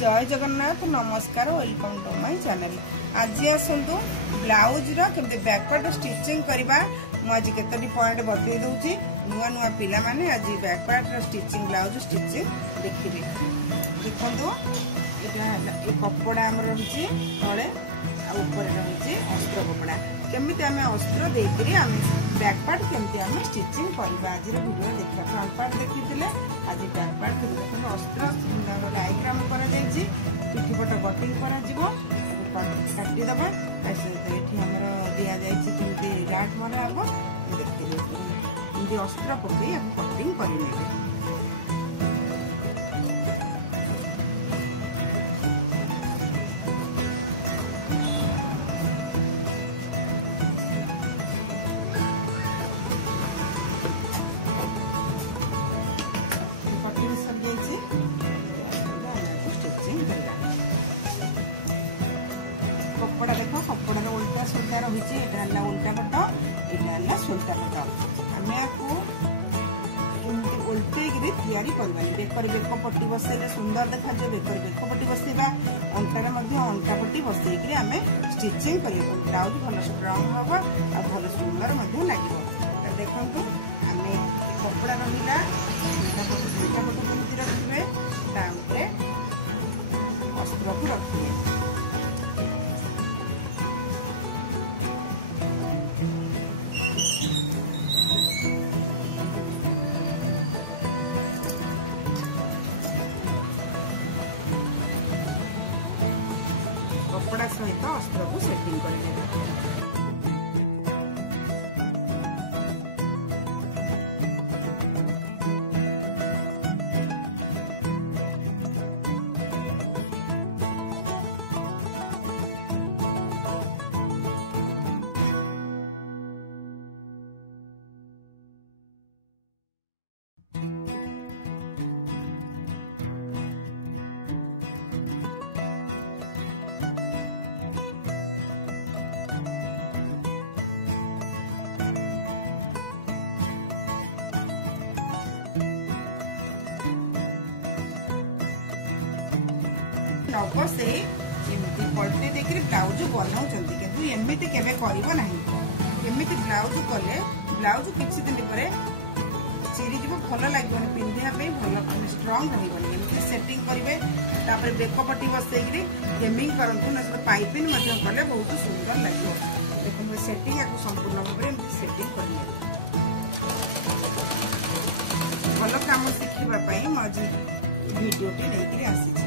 जय जगन्नाथ नमस्कार welcome to my channel. आज आसतु ब्लाउज केमती बैकपार्ट स्टिचिंग करवा मुझे केतोटी पॉइंट बतई दूची नुआ नुआ पिला माने आज बैकपार्ट स्टिचिंग ब्लाउज स्टिचिंग देखिए। देखो ये कपड़ा आम रही तले ऊपर रही अस्त्र कपड़ा केमी आम अस्त्र देकर आम बैकपार्ट केमती आम स्टिचिंग करवा आज वीडियो देखा। फ्रंट पार्ट देखी आज बैकपार्ट अस्त्र डायग्राम कर पिठीपट कटिंग काटिदेबा ये दि जाती राट मरा हम देखिए अस्त्र पकई हम कटिंग कर कपड़ा देख कपड़ार उल्टा सुल्टा रही है उल्टा पट यहाँ सुल्टा पट आम आपको उल्टे तैयारी करवानी बेकर बेक पट्टी बसैले सुंदर देखा बेकर बेक पट्टी बसैबा अंटार अंटा पट्टी बसैक आम स्टिचिंग कर ब्लाउज भल स्ट्रंग हम और भल सुंदर लगे। देखो आम कपड़ा रहा उल्टा पट केमती रखिए तापर अस्त्र को रखिए। कपड़ा सहित अस्त्र को सेटिंग कर नव से पलटे देकर ब्लाउज बनाऊँ किंतु एमती केवे करिबो नाही। एमती ब्लाउज कले ब्लाउज किछि दिन पर चिरी जीव भल लगे पिंधा भल स्ट्रंग रही सेटिंग करेंगे। तापर बेक पट्टी बसैक हेमिंग करंतु ना पाइपिंग कले बहुत सुंदर लगे। देखो सेटिंग आपको संपूर्ण भाव में सेटिंग कर भल काम शिखापी मुझे भिडियोटी नहीं आसी।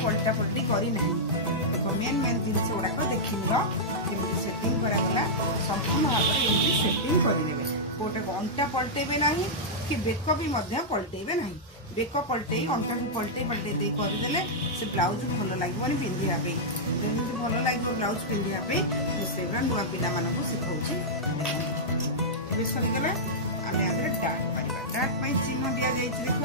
पलटा पलटी करना देखो मेन मेन जिन गुड़ाक देख केमती सेटिंग करागला संपूर्ण भाव में सेटिंग करदे। गोटे अंटा पलटेबे ना कि बेक भी पलटेबे ना बेक पलटे अंटा को पलटे पलटे दे करदे से ब्लाउज भल लगे पिंधापी जमी भल लगे ब्लाउज पिंधापी से नुआ पिला मानक शिखाऊँ। सरीगला आम डार्ट मारिबा डार्ट चिन्ह दि जाइए देख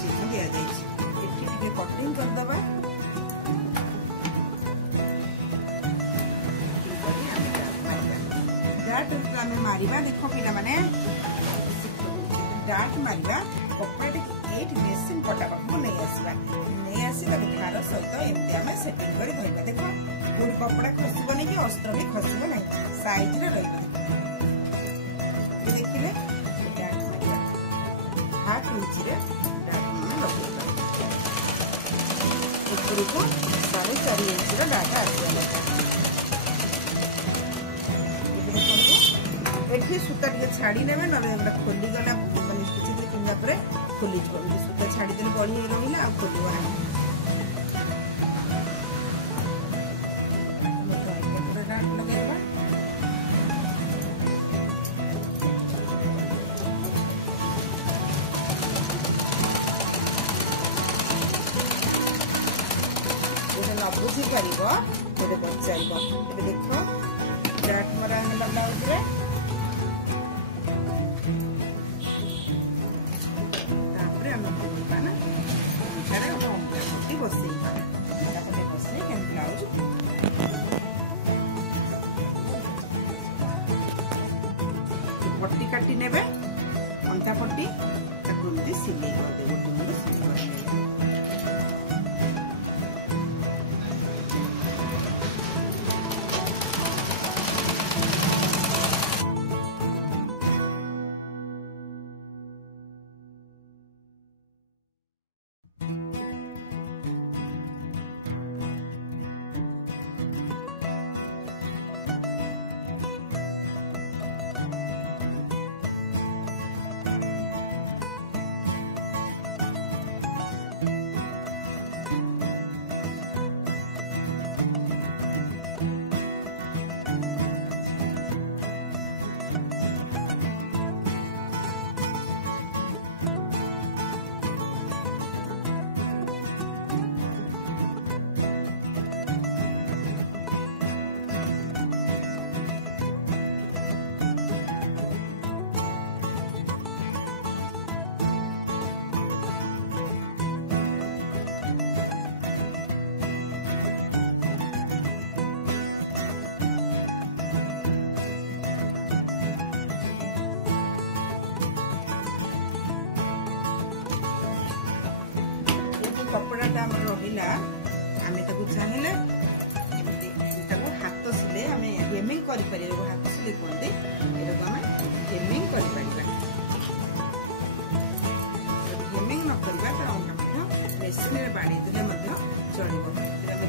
चिन्ह दि जाइए कटिंग करदे डाट आम मारिबा देख पिला माने डाट मारिबा कपड़ा टे मेसीन पटा पाखु नहीं आसवा नहीं आसी धार सहित एमती आम सेटिंग कर धरवा देख कोई कपड़ा खसबनी कि अस्त्र भी खसब ना साइज रे देखिले हाथ इंची रे लगे को 4.5 इंच डाटा आसवा एठी सूता टे छाड़ी नेबे ना खोली गला माने किछि किंजा परे खोली जब सूता छाड़ी देले बढी रहिला आ खोली बना बुझी पार पचार देख डाट मरा ब्लाउज रे ब्लाउज पट्टी काटी नेबे अंता पट्टी सिलाई कर कपड़ा रहा आम चाहिए हाथ सिले आम हेमिंग कर हाथ सिले कहते आम हेमिंग कर हेमिंग न करवा अंटा मेसीन बाड़ी देले चलो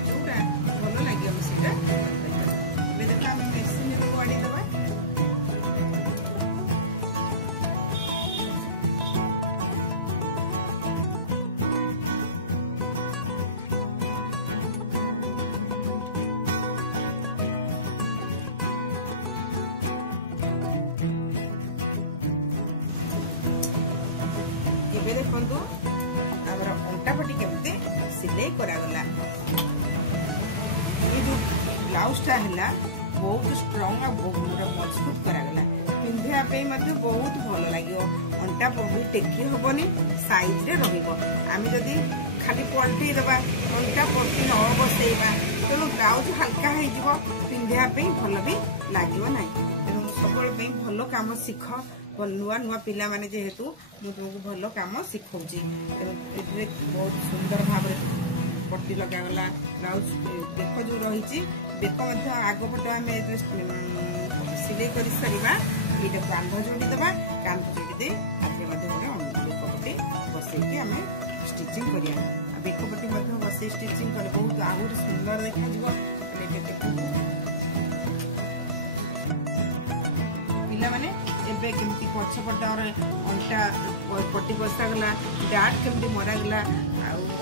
जोटा भल लगे से देख आम मेसीन बाड़ी दबा देखो अंटा पट्टी केमती सिलाई करागला जो ब्लाउजटा है बहुत स्ट्रंग आ बहुत मजबूत करागला पिंधापी बहुत भल लगे अंटा भी टेकी हेनी साइज रे रम जदि खाली पलटई दबा अंटा पट्टी न बसैबा तेणु ब्लाउज हल्का हो पिंधापी भल भी लगे ना तेणु सब भल कम शिख नुआ नुआ पिला माने जेहेतु मु तुमको भल काम शिखौची बहुत सुंदर भाव पट्टी लगागला ब्लाउज बेक जो रही बेक आग पटे आम सिलाई कर सारा ये कांध जोड़ीदे कांध जोड़ी आगे बेक पटे बसैकी आम स्टिचिंग करिया बेक पटे बसई स्टिचिंग कले बहुत आहरी सुंदर देखा पिला माने एबे केमती पछपट अंटा पट्टी बसागला डाट केमती मरागला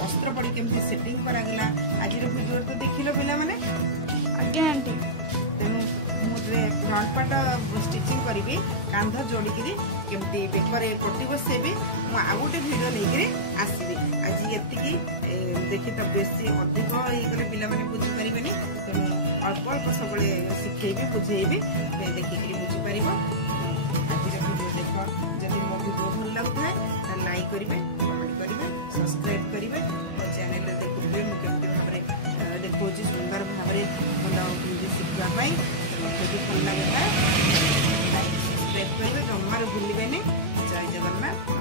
अस्त्र पड़ी केमती सेटिंग करागला आज वीडियो तो देखिल पिला माने आज्ञा आंटी तेणु मुझे फ्रंट पार्ट स्टिचिंग करी कांध जोड़िकी केमती बेकरे पट्टी बसेबी मुझे आउ गोटे वीडियो लेकर आसबि आज ये देखी तो बेसी अधिक ये पिला माने बुझी पारिबेनी तेणु अल्प अल्प सब शिखेबी बुझेबी देखिक बुझीपार जदि मो वीडियो भल लगुए लाइक करेंगे कमेंट करेंगे सब्सक्राइब करेंगे मो चैनल देखुए मुझे भाव देखा सुंदर भाव भल शिखापी भल लगे। सब्सक्राइब करेंगे जमार भूलें। जय जगन्नाथ।